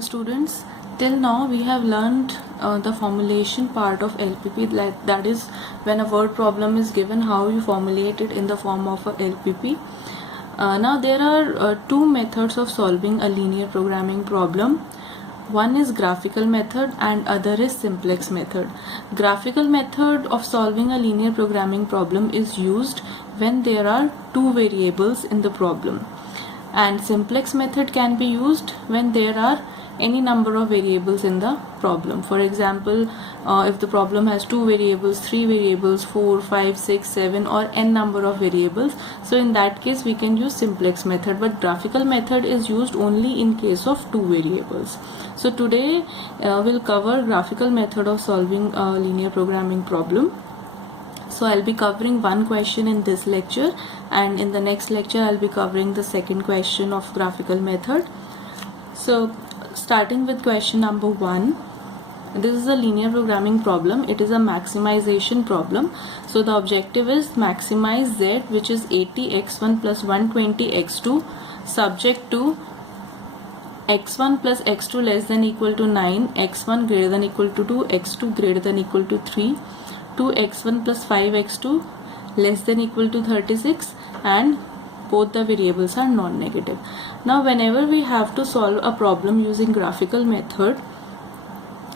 Students, till now we have learned the formulation part of LPP, that is when a word problem is given, how you formulate it in the form of a LPP. Now there are two methods of solving a linear programming problem. One is graphical method and other is simplex method. Graphical method of solving a linear programming problem is used when there are two variables in the problem, and simplex method can be used when there are any number of variables in the problem. For example, if the problem has 2 variables, 3 variables, 4, 5, 6, 7 or n number of variables, so in that case we can use simplex method, but graphical method is used only in case of 2 variables. So today we'll cover graphical method of solving a linear programming problem. So I'll be covering one question in this lecture, and in the next lecture I'll be covering the second question of graphical method. So starting with question number 1, this is a linear programming problem. It is a maximization problem. So the objective is maximize z, which is 80x1 plus 120x2, subject to x1 plus x2 less than equal to 9, x1 greater than equal to 2, x2 greater than equal to 3, 2x1 plus 5x2 less than equal to 36, and both the variables are non-negative. Now whenever we have to solve a problem using graphical method,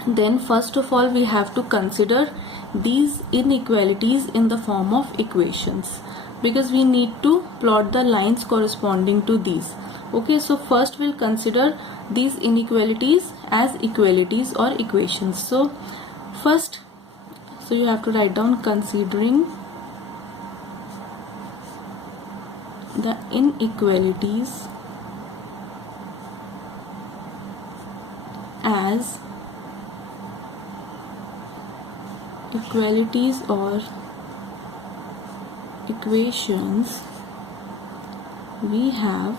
then first of all we have to consider these inequalities in the form of equations, because we need to plot the lines corresponding to these. Okay, so first we'll consider these inequalities as equalities or equations. So first, so you have to write down considering the inequalities as equalities or equations we have.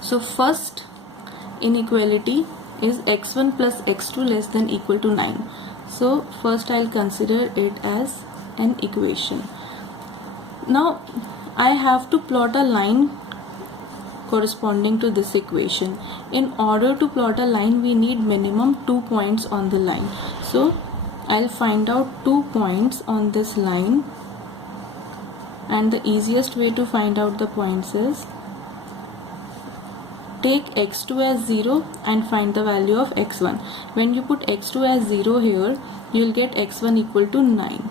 So first inequality is x1 plus x2 less than equal to 9. So first I'll consider it as an equation. Now I have to plot a line corresponding to this equation. In order to plot a line, we need minimum 2 points on the line. So I'll find out 2 points on this line, and the easiest way to find out the points is take x2 as 0 and find the value of x1. When you put x2 as 0 here, you will get x1 equal to 9.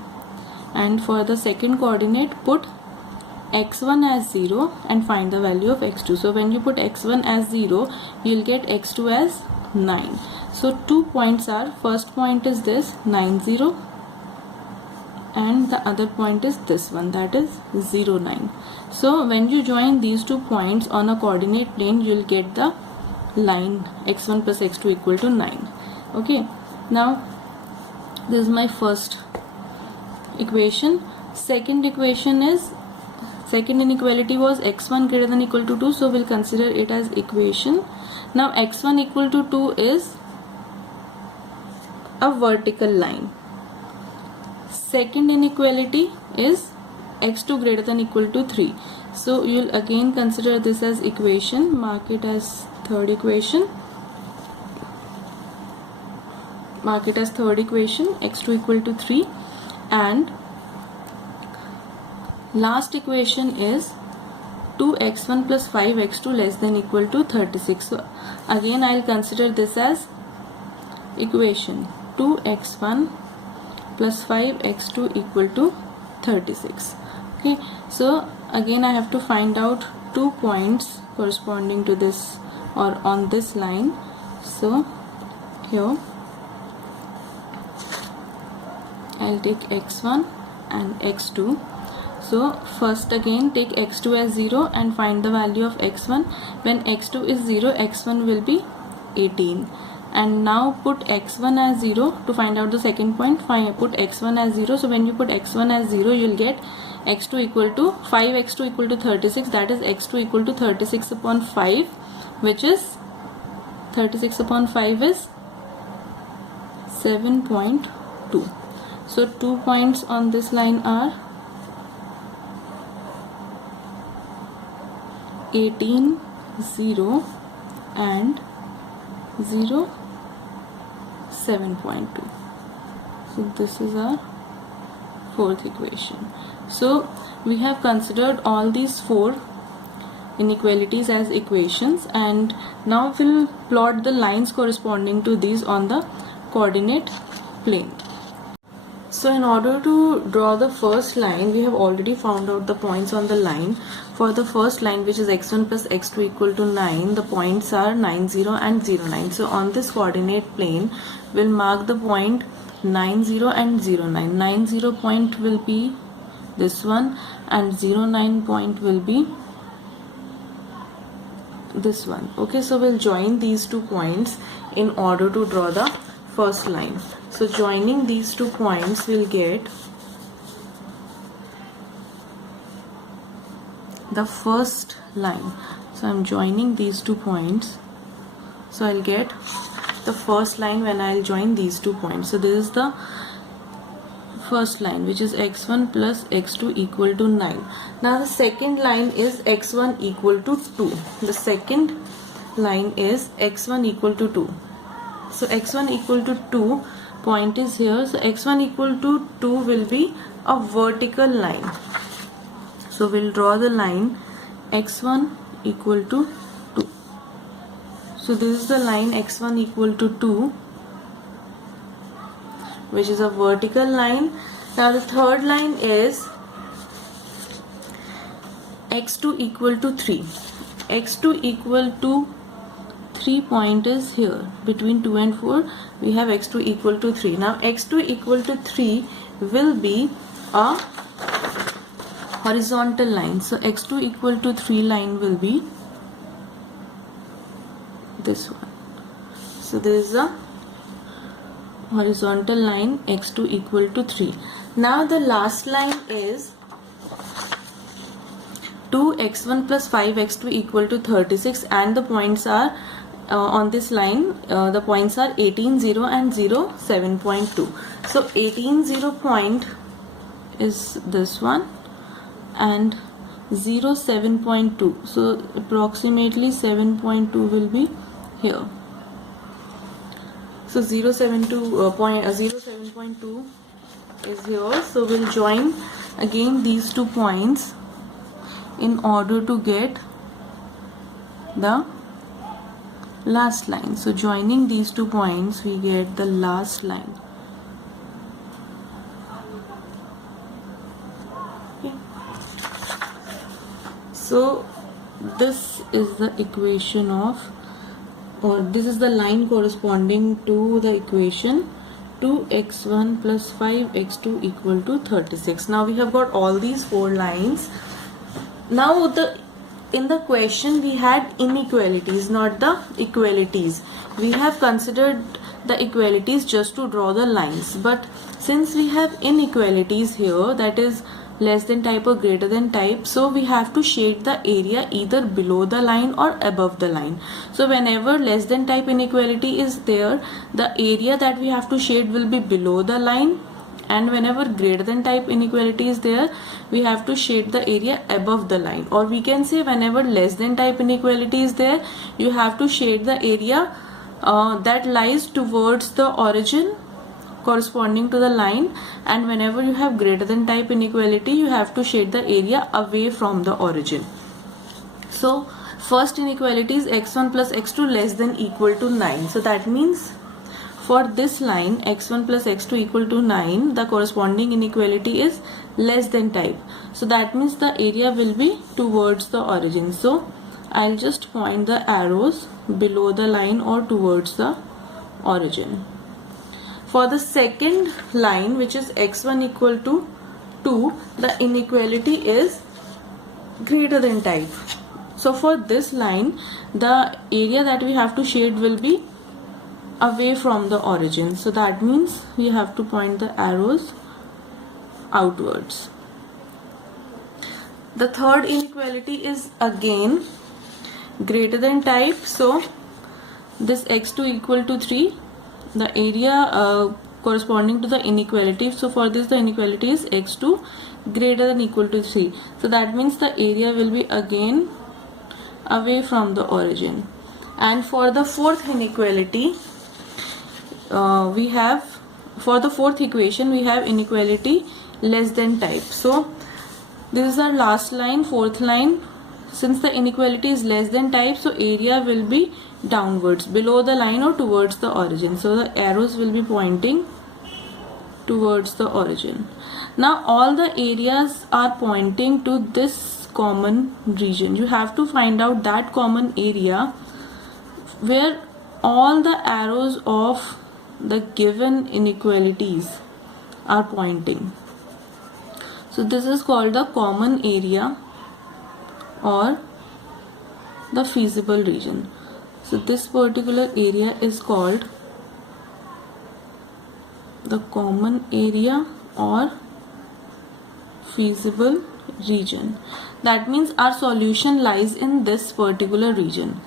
And for the second coordinate, put x1 as 0 and find the value of x2. So when you put x1 as 0, you will get x2 as 9. So 2 points are, first point is this 9 0, and the other point is this one, that is 0 9. So when you join these 2 points on a coordinate plane, you will get the line x1 plus x2 equal to 9. Okay, now this is my first equation. Second equation is, second inequality was x1 greater than equal to 2, so we'll consider it as equation. Now x1 equal to 2 is a vertical line. Second inequality is x2 greater than equal to 3. So you'll again consider this as equation, mark it as third equation. Mark it as third equation, x2 equal to 3, and last equation is 2x1 plus 5x2 less than equal to 36. So again I'll consider this as equation, 2x1 plus 5x2 equal to 36. Okay, so again I have to find out 2 points corresponding to this or on this line. So here I'll take x1 and x2. So first again take x2 as 0 and find the value of x1. When x2 is 0, x1 will be 18. And now put x1 as 0 to find out the second point. Put x1 as 0. So when you put x1 as 0, you will get x2 equal to 5x2 equal to 36. That is x2 equal to 36 upon 5, which is 36 upon 5 is 7.2. So 2 points on this line are 18 0 and 0, 7.2. So this is our fourth equation. So we have considered all these four inequalities as equations, and now we'll plot the lines corresponding to these on the coordinate plane. So in order to draw the first line, we have already found out the points on the line. For the first line, which is x1 plus x2 equal to 9, the points are 9, 0 and 0, 9. So on this coordinate plane, we'll mark the point 9, 0 and 0, 9. 9, 0 point will be this one, and 0, 9 point will be this one. Okay, so we'll join these two points in order to draw the first line. So joining these two points, we'll get the first line. So I'm joining these two points, so I'll get the first line when I'll join these two points. So this is the first line, which is x1 plus x2 equal to 9. Now the second line is x1 equal to 2. The second line is x1 equal to 2. So x1 equal to 2 point is here. So x1 equal to 2 will be a vertical line. So we'll draw the line x1 equal to 2. So this is the line x1 equal to 2, which is a vertical line. Now the third line is x2 equal to 3. x2 equal to 3 point is here. Between 2 and 4 we have x2 equal to 3. Now x2 equal to 3 will be a horizontal line. So x2 equal to 3 line will be this one. So this is a horizontal line, x2 equal to 3. Now the last line is 2x1 plus 5x2 equal to 36, and the points are on this line, the points are 18, 0 and 0, 7.2. So 18, 0 point is this one, and 0, 7.2. So approximately 7.2 will be here. So 0.7.2 is here. So we'll join again these two points in order to get the last line. So joining these two points, we get the last line. Okay. So this is the equation of, or this is the line corresponding to the equation 2x1 plus 5x2 equal to 36. Now we have got all these four lines. Now in the question we had inequalities, not the equalities. We have considered the equalities just to draw the lines, but since we have inequalities here, that is less than type or greater than type, so we have to shade the area either below the line or above the line. So whenever less than type inequality is there, the area that we have to shade will be below the line, and whenever greater than type inequality is there, we have to shade the area above the line. Or we can say whenever less than type inequality is there, you have to shade the area that lies towards the origin corresponding to the line, and whenever you have greater than type inequality, you have to shade the area away from the origin. So first inequality is x1 plus x2 less than equal to 9. So that means for this line x1 plus x2 equal to 9, the corresponding inequality is less than type. So that means the area will be towards the origin. So I'll just point the arrows below the line or towards the origin. For the second line, which is x1 equal to 2, the inequality is greater than type. So for this line, the area that we have to shade will be away from the origin. So that means we have to point the arrows outwards. The third inequality is again greater than type. So this x2 equal to 3, the area corresponding to the inequality. So for this the inequality is x2 greater than equal to 3. So that means the area will be again away from the origin. And for the fourth inequality, we have, for the fourth equation, we have inequality less than type. So this is our last line, fourth line. Since the inequality is less than type, so area will be downwards, below the line or towards the origin. So the arrows will be pointing towards the origin. Now all the areas are pointing to this common region. You have to find out that common area where all the arrows of the given inequalities are pointing. So this is called the common area or the feasible region. So this particular area is called the common area or feasible region. That means our solution lies in this particular region.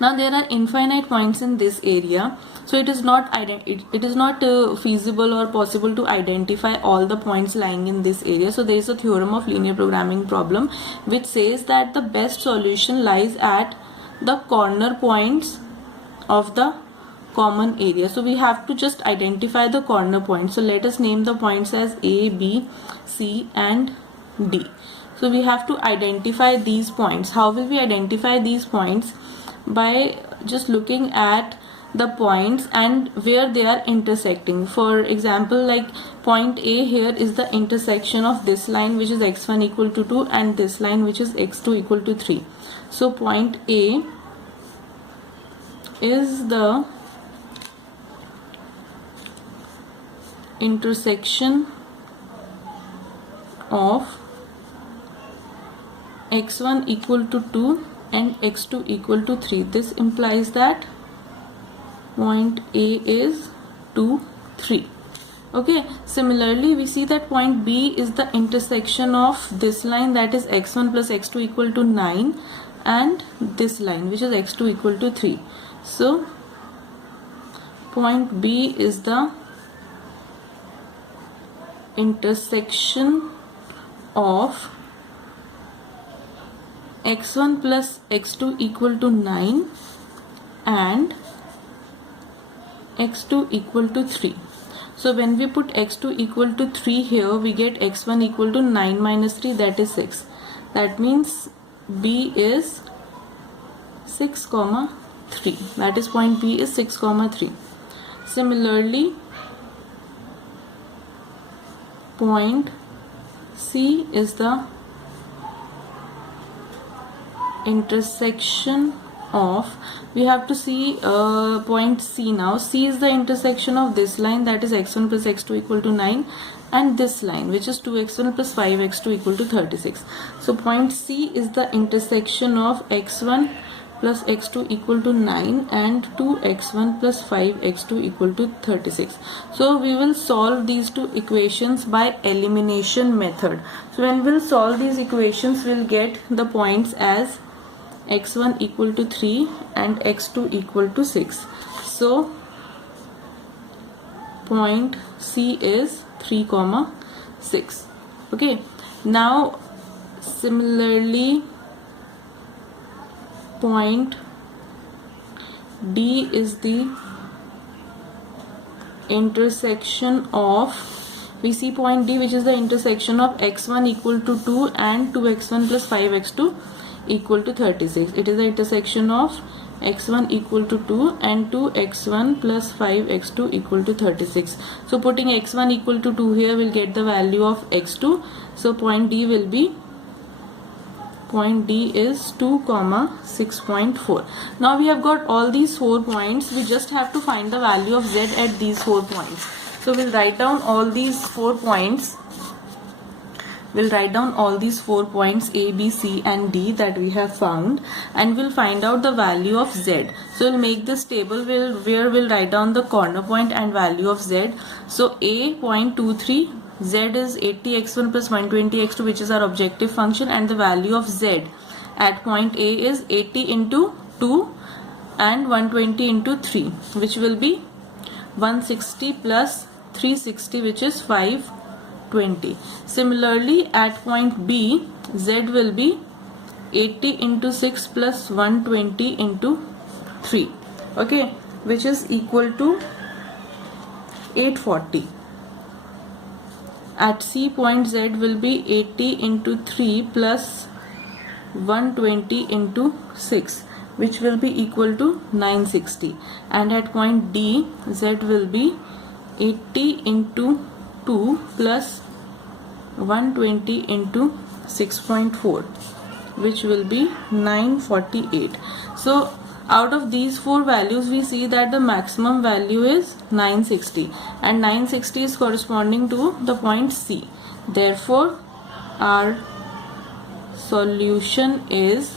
Now there are infinite points in this area, so it is not feasible or possible to identify all the points lying in this area. So there is a theorem of linear programming problem which says that the best solution lies at the corner points of the common area. So we have to just identify the corner points. So let us name the points as A, B, C and D. So we have to identify these points. How will we identify these points? By just looking at the points and where they are intersecting. For example, like point A here is the intersection of this line which is x1 equal to 2 and this line which is x2 equal to 3. So point A is the intersection of x1 equal to 2 and x2 equal to 3. This implies that point A is 2, 3. Okay, similarly we see that point B is the intersection of this line, that is x1 plus x2 equal to 9, and this line which is x2 equal to 3. So point B is the intersection of x1 plus x2 equal to 9 and x2 equal to 3. So when we put x2 equal to 3 here, we get x1 equal to 9 minus 3, that is 6. That means B is 6, 3. That is point B is 6, 3. Similarly, point C is the intersection of, we have to see point C now. C is the intersection of this line, that is x1 plus x2 equal to 9, and this line which is 2x1 plus 5x2 equal to 36. So point C is the intersection of x1 plus x2 equal to 9 and 2x1 plus 5x2 equal to 36. So we will solve these two equations by elimination method. So when we'll solve these equations, we'll get the points as x1 equal to 3 and x2 equal to 6. So point C is 3, 6. Okay, now similarly point D is the intersection of, we see point D which is the intersection of x1 equal to 2 and 2x1 plus 5x2 equal to 36. It is the intersection of x1 equal to 2 and 2x1 plus 5x2 equal to 36. So putting x1 equal to 2 here, will get the value of x2. So point D will be, point D is 2, 6.4. Now we have got all these 4 points. We just have to find the value of z at these 4 points. So we'll write down all these 4 points. We'll write down all these 4 points A, B, C and D that we have found, and we'll find out the value of Z. So we'll make this table where we'll write down the corner point and value of Z. So A 0.23, Z is 80x1 plus 120x2 which is our objective function, and the value of Z at point A is 80 into 2 and 120 into 3 which will be 160 plus 360 which is 520. Similarly at point B, Z will be 80 into 6 plus 120 into 3, okay, which is equal to 840. At C point Z will be 80 into 3 plus 120 into 6, which will be equal to 960. And at point D, Z will be 80 into 2 plus 120 into 6.4, which will be 948. So out of these four values, we see that the maximum value is 960, and 960 is corresponding to the point C. Therefore, our solution is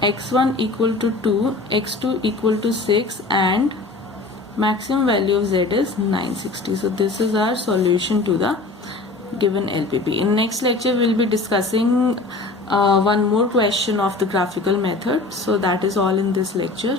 x1 equal to 2, x2 equal to 6, and maximum value of z is 960. So this is our solution to the given LPP. In next lecture, we will be discussing one more question of the graphical method. So that is all in this lecture.